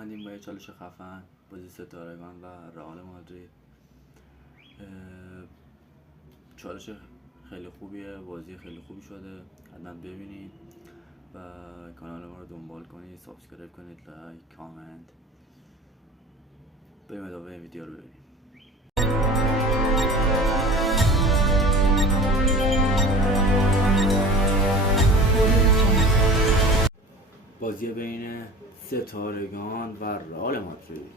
اومدیم با یه چالش خفن بازی ستارگان و رئال مادرید. چالش خیلی خوبیه، بازی خیلی خوبی شده، حتما ببینید و کانال ما رو دنبال کنید، سابسکرایب کنید، لایک، کامنت. بریم ادامه ویدیو رو ببینیم. بازی بین ستارگان و رئال مادرید.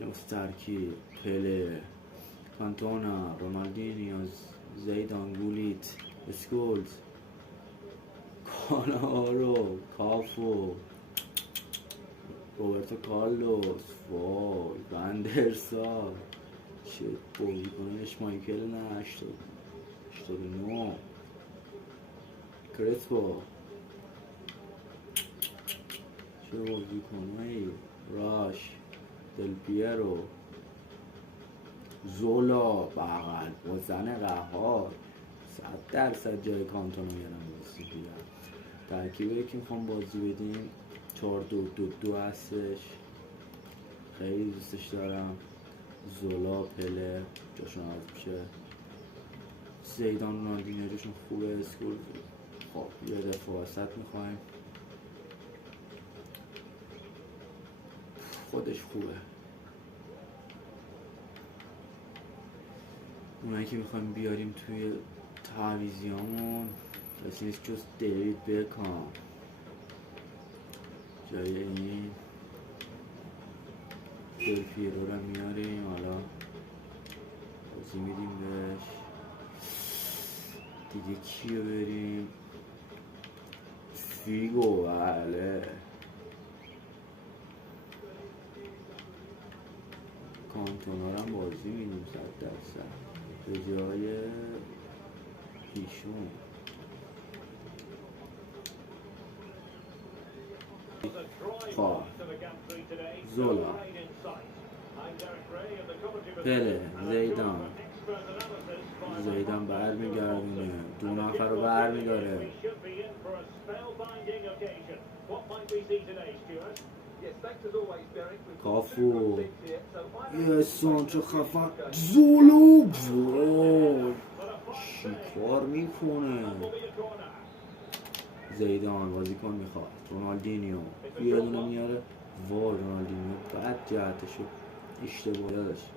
این ترکیب پله، کانتونا، رونالدینیو، زیدان، گولیت، اسکولز، کانارو، کافو، روبرتو کارلوس، وای، وندرسار، چه بازیکنش، مایکل نه 89، کرسپو، چه بازیکنایی، راش، دل پیرو، زولا، بغل بزن قهار 100% جای کانتونو میارم بازی بیارم. ترکیبه که میخوام بازی بدیم 4-2-2-2 هستش، خیلی دوستش دارم. زولا، پله جاشون عوض میشه، زیدان، رونالدینیو جاشون خوبه، اسکول. خب یه دفعه وسط میخوایم، خودش خوبه. اونایی که میخوایم بیاریم توی تعویضیامون کسی نیست جز دیوید بکام. جای این دل پیرو رو میاریم، حالا بازی میدیم بهش. دیگه کیو بریم؟ فیگو، بله. کانتونا رو هم بازی میدیم 100% به جای ایشون. خب زولا، پله، زیدان برمیگردونه، دو نفر رو برمیداره، کافو، یه سانچو خفن، زولو، وای چی کار میکنه. زیدان بازیکن میخواد، رونالدینیو یه دونه میاره، وای رونالدینیو بد جهتشو اشتباه داشت.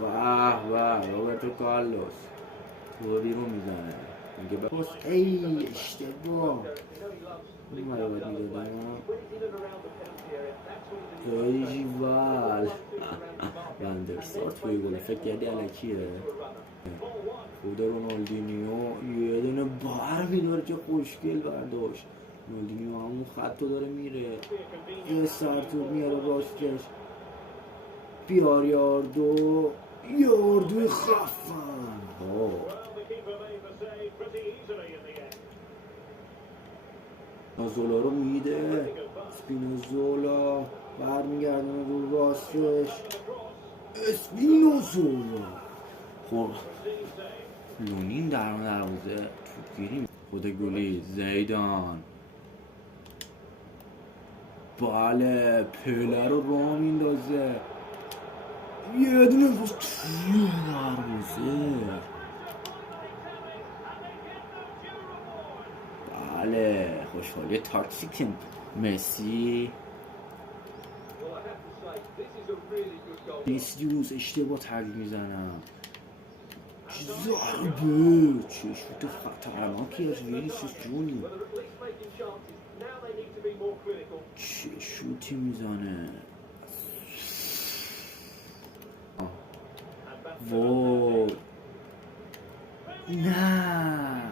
واه روبرتو کارلوس تو بیرون میزنه، میگه بس ای اشتباه اومده باید میدادم. ایجیوال وندرسار توی گل فکر کردی علکیه. خود رونالدینیو یه دونه بر میداره که خوشگل برداشت. رونالدینیو همون خط داره میره، یه سرتور میاره راستش، بیار یاردوی خفن. زولا رو میده، اسپینوزولا برمیگردونه رو راستش، اسپینوزولا. خب لونین در دروازه توپگیری، خود گلی، زیدان، بله پله رو راه میندازه، یه دونه توی دروازه، بله خوشحالی تاکسیک مسی. نیستیوس اشتباه تگ میزنم، ضربه، چه شوت خطرناکی از وینیسیوس جونیور، چه شوتی میزنه، وای نه.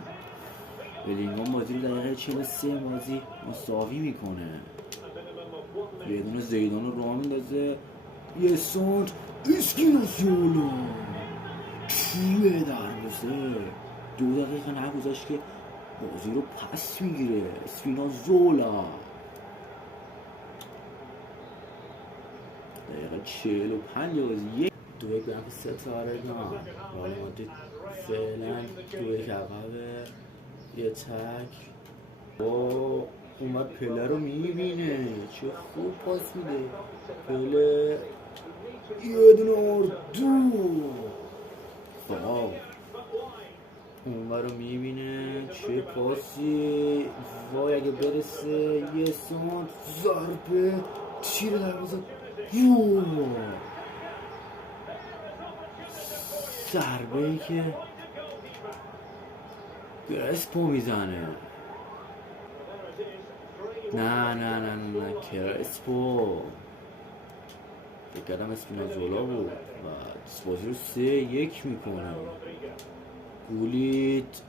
بلینگام بازی رو دقیقه 43 بازی مساوی میکنه، یه دونه زیدان رو راه میندازه، یه سانت، اسکینوزولا توی دروازه، 2 دقیقه نگذاشت که بازی رو پس میگیره. اسپینوزولا دقیقه 45 بازی 2-1 برم ستارگان. رئال مادرید فعلا 2-1 عقبه، یه تک اومد پله رو میبینه، چه خوب پاس میده پله، یه دونه اردو اون رو میبینه، چه پاسی، وای اگه برسه، یه سانت ضربه تیر دروازه، ضربه ای که کرسپو میزنه، نه کرسپو بکردم اسپینازولا بود و بازی رو 3-1 میکنه. گولیت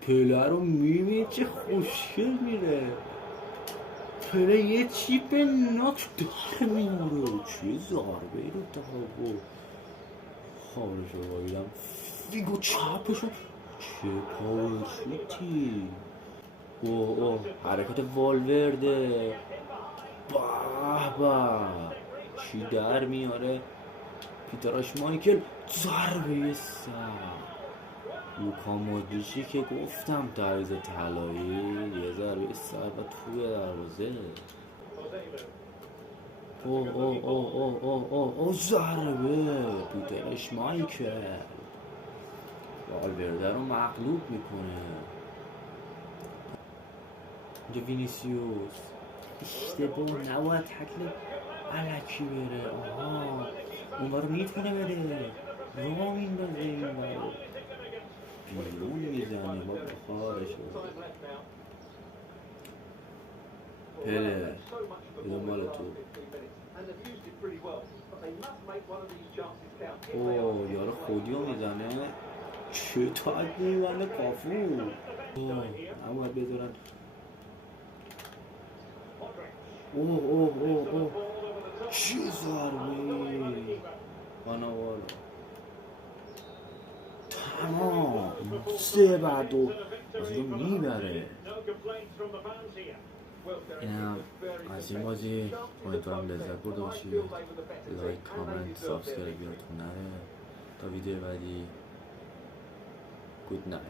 پله رو میبینی چه خوشگل میره، پله یه چیپ ناک در میاره، چه ضربه ای رو تقابل خارش رو بایدم فیگو چپشو، چه پاورشوتی، اوه حرکت والورده، چی در میاره، پیتراش مایکل ضربه سر، لوکا مودریچی که گفتم تعویض طلایی، یه ضربه سر و توی دروازه، اوه ضربه پیتراش مایکل والورده رو مغلوب میکنه. اینجا وینیسیوس اشتباه، نباید تکل علکی بره، اون رو میتونه بده، راه میندازه این رو بیرون میزنه با بخارش رو، پله بده مال تو، یارو خودی رو میزنه، چه تاک میبنده کافو، نباید بذارن، اوه چه ضربه بانوارو، تمام 3-2 بازی رو میبره. اینم از این بازی، امیدوارم لذت برده باشید، لایک کامنت سابسکرایب یادتون نره، تا ویدیو بعدی گود نایت.